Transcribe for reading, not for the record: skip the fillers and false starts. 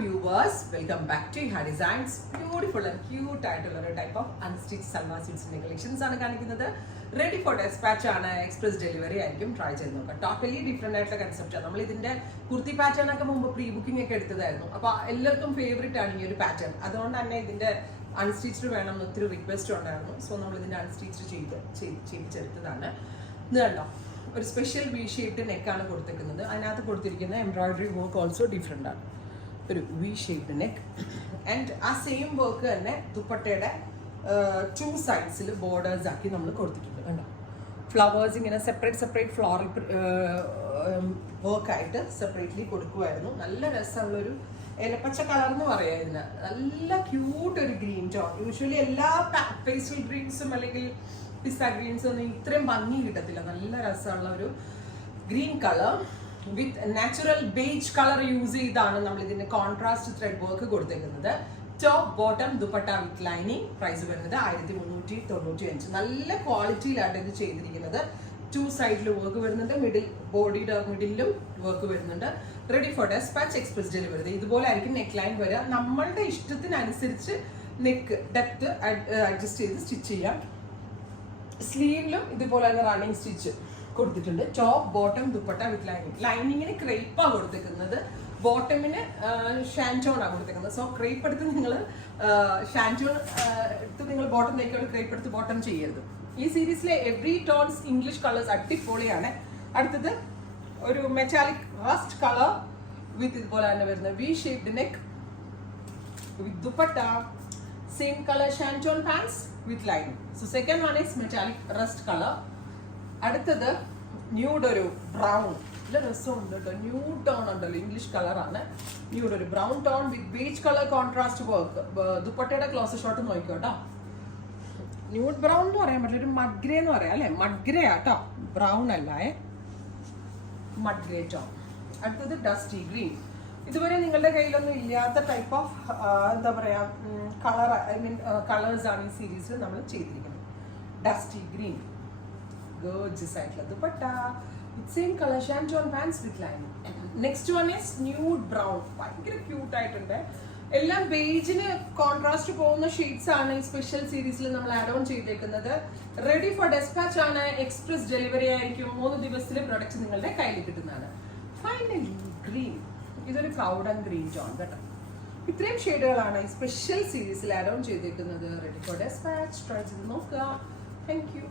viewers, welcome back to Iha Designs. Beautiful and cute ആയിട്ടുള്ള type of unstitch salwar സ്യൂട്ട്സിന്റെ collections ആണ് കാണിക്കുന്നത്. Ready for dispatch ആണ്, express delivery ആയിരിക്കും. ട്രൈ ചെയ്ത് നോക്കാം. ടോട്ടലി ഡിഫറെന്റ് ആയിട്ടുള്ള കൺസെപ്റ്റ് ആണ്. നമ്മൾ ഇതിന്റെ കുർത്തി പാറ്റേൺ ഒക്കെ മുമ്പ് പ്രീ ബുക്കിംഗ് ഒക്കെ എടുത്തതായിരുന്നു. അപ്പൊ എല്ലാവർക്കും ഫേവറേറ്റ് ആണ് ഈ ഒരു പാറ്റേൺ. അതുകൊണ്ട് തന്നെ ഇതിന്റെ അൺസ്റ്റിച്ച്ഡ് വേണം എന്ന് ഒത്തിരി റിക്വസ്റ്റ് ഉണ്ടായിരുന്നു. സോ നമ്മൾ ഇതിന്റെ അൺസ്റ്റിച്ച് ചെയ്യിച്ചെടുത്തതാണ്. ഇത് കണ്ടോ, ഒരു സ്പെഷ്യൽ വി ഷേപ്ഡ് നെക്കാണ് കൊടുത്തിരിക്കുന്നത്. അതിനകത്ത് കൊടുത്തിരിക്കുന്ന എംബ്രോയിഡറി വർക്ക് ഓൾസോ ഡിഫറെൻ്റ് ആണ്. ഒരു വി ഷേപ്ഡ് നെക്ക് ആൻഡ് ആ സെയിം വർക്ക് തന്നെ ദുപ്പട്ടയുടെ ടു സൈഡ്സിൽ ബോർഡേഴ്സ് ആക്കി നമ്മൾ കൊടുത്തിട്ടുണ്ട്. കണ്ടോ, ഫ്ലവേഴ്സ് ഇങ്ങനെ സെപ്പറേറ്റ് ഫ്ലോറൽ വർക്കായിട്ട് സെപ്പറേറ്റ്ലി കൊടുക്കുമായിരുന്നു. നല്ല രസമുള്ളൊരു ഇലപ്പച്ച കളർ എന്ന് പറയാം ഇതിന്. നല്ല ക്യൂട്ട് ഒരു ഗ്രീൻ ടോൺ. യൂഷ്വലി എല്ലാ പേസ്റ്റൽ ഗ്രീൻസും അല്ലെങ്കിൽ പിസ്ത ഗ്രീൻസും ഒന്നും ഇത്രയും ഭംഗി കിട്ടത്തില്ല. നല്ല രസമുള്ള ഒരു green colour with natural beige colour use ചെയ്താണ് നമ്മൾ ഇതിന്റെ കോൺട്രാസ്റ്റ് ത്രെഡ് വർക്ക് കൊടുത്തേക്കുന്നത്. Top bottom dupatta with lining. Price വരുന്നത് 1395. നല്ല ക്വാളിറ്റിയിലാണ് ഇത് ചെയ്തിരിക്കുന്നത്. ടു സൈഡിൽ വർക്ക് വരുന്നുണ്ട്, ബോഡിയുടെ മിഡിലും വർക്ക് വരുന്നുണ്ട്. Ready for dispatch, express delivery. ഇതുപോലെ ആയിരിക്കും നെക്ക് ലൈൻ വരിക. നമ്മളുടെ ഇഷ്ടത്തിനനുസരിച്ച് നെക്ക് ഡെപ്ത് അഡ്ജസ്റ്റ് ചെയ്ത് സ്റ്റിച്ച് ചെയ്യാം. സ്ലീവിലും ഇതുപോലെ തന്നെ റണ്ണിങ് സ്റ്റിച്ച് കൊടുത്തിട്ടുണ്ട്. Top bottom dupatta with lining. ലൈനിങ്ങിന് ക്രേപ്പാ കൊടുത്തേക്കുന്നത്, ബോട്ടമിന് ഷാൻറ്റോണാണ് കൊടുത്തേക്കുന്നത്. സോ ക്രേപ്പ് എടുത്ത് നിങ്ങൾ ഷാൻറ്റോൺ എടുത്ത് നിങ്ങൾ ബോട്ടം തയ്ക്കുമ്പോൾ ക്രേപ്പ് എടുത്ത് ബോട്ടം ചെയ്യരുത്. ഈ സീരീസിലെ എവറി ടോൺസ് ഇംഗ്ലീഷ് കളേഴ്സ് അടിപൊളിയാണ്. അടുത്തത് ഒരു മെറ്റാലിക് റസ്റ്റ് കളർ വിത്ത് ഇതുപോലെ തന്നെ വരുന്ന V shaped neck with dupatta. Same colour shantoon pants with lining. So second one is metallic rust colour. അടുത്തത് ന്യൂഡ് ഒരു ബ്രൗൺ. നല്ല രസമുണ്ട് കേട്ടോ. ന്യൂഡ് ടോൺ ഉണ്ടല്ലോ, ഇംഗ്ലീഷ് കളറാണ്. ന്യൂഡ് ഒരു brown tone with beige colour contrast work. ദുപ്പട്ടയുടെ ക്ലോസ് ഷോട്ട് നോക്കിക്കോട്ടോ. ന്യൂഡ് ബ്രൗൺ എന്ന് പറയാൻ പറ്റില്ല, ഒരു മഡ് ഗ്രേ എന്ന് പറയാം അല്ലെ. മഡ് ഗ്രേ ആട്ടോ, ബ്രൗൺ അല്ല, മഡ് ഗ്രേ ടോൺ. അടുത്തത് ഡസ്റ്റി ഗ്രീൻ. ഇതുവരെ നിങ്ങളുടെ കയ്യിലൊന്നും ഇല്ലാത്ത ടൈപ്പ് ഓഫ് എന്താ പറയാ കളർ, ഐ മീൻ കളേഴ്സ് ആണ് ഈ സീരീസിൽ നമ്മൾ ചെയ്തിരിക്കുന്നത്. ഡസ്റ്റി ഗ്രീൻ, ഗോർജിയസ് ആയിട്ടുള്ള dupatta with same colour shantoon pants with lining. Next one is nude brown. ഭയങ്കര ക്യൂട്ട് ആയിട്ടുണ്ട്. എല്ലാം ബേജിന് കോൺട്രാസ്റ്റ് പോകുന്ന ഷെയ്ഡ്സ് ആണ് ഈ സ്പെഷ്യൽ സീരീസിൽ നമ്മൾ ആഡ് ഓൺ ചെയ്തേക്കുന്നത്. റെഡി ഫോർ ഡെസ്പാച്ച് ആണ്, എക്സ്പ്രസ് ഡെലിവറി ആയിരിക്കും. 3 ദിവസത്തിൽ പ്രൊഡക്റ്റ് നിങ്ങളുടെ കയ്യിൽ കിട്ടുന്നതാണ്. Finally green. ഇതൊരു ക്ലൗഡ് ആൻഡ് ഗ്രീൻ ടോൺ കേട്ടോ. ഇത്രയും ഷെയ്ഡുകളാണ് ഈ സ്പെഷ്യൽ സീരീസിൽ ആഡ് ഓൺ ചെയ്തേക്കുന്നത്. Ready for dispatch. ട്രൈ ചെയ്ത് നോക്കുക. Thank U.